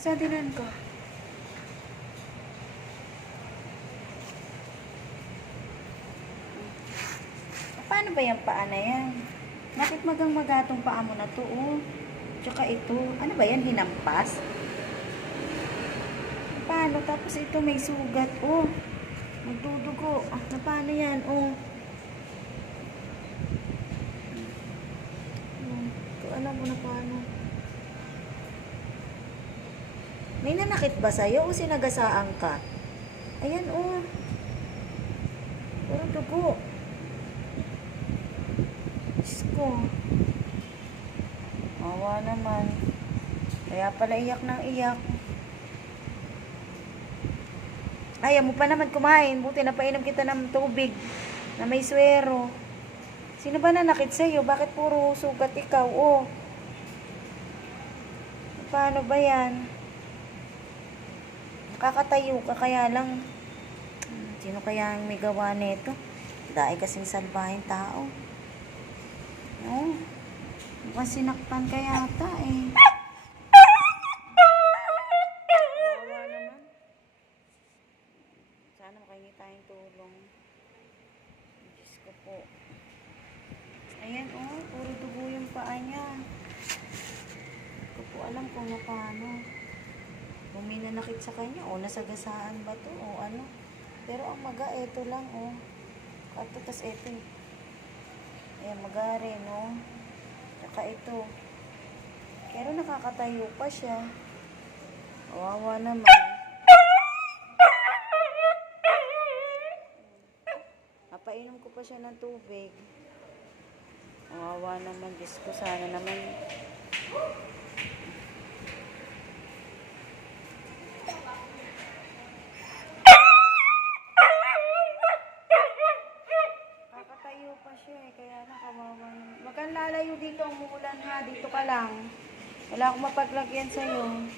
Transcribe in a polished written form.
Asa dinan ko? Paano ba yung paa na yan? Bakit magang-magatong paa mo na to, oh? Tsaka ito, ano ba yan? Hinampas? Paano? Tapos ito may sugat, oh. Magdudugo. Na paano yan, oh? Ito, alam mo na paano. May nanakit ba sa'yo o sinagasaan ka? Ayan, oh. Puro dugo. Diyos ko. Awa naman. Kaya pala iyak ng iyak. Ayaw mo pa naman kumain. Buti na painom kita ng tubig na may swero. Sino ba nanakit sa'yo? Bakit puro sugat ikaw? Oh. Paano ba yan? Nakakatayo ka kaya lang. Sino kaya ang may gawa nito? Dahil kasing salbahing tao. No? Mukhang sinaktan ka yata eh. Bawa naman. Sana makahingi tayong tulong. Diyos ko po. Ayan oh, puro dugo yung paa niya. Hindi ko po alam kung paano. Kung may nanakit sa kanya o nasagasaan ba to o ano. Pero ang maga, eto lang oh. Kato, tas eto eh. Ayan, maga rin oh. Tsaka ito. Pero nakakatayo pa siya. Kawawa naman. Napainom ko pa siya ng tubig. Kawawa naman. Diyos ko, sana naman. Nakakatayo pa siya eh. Kaya nakawawa naman. Wag kang lalayo dito. Umuulan ha. Dito ka lang. Wala akong mapaglagyan sa'yo.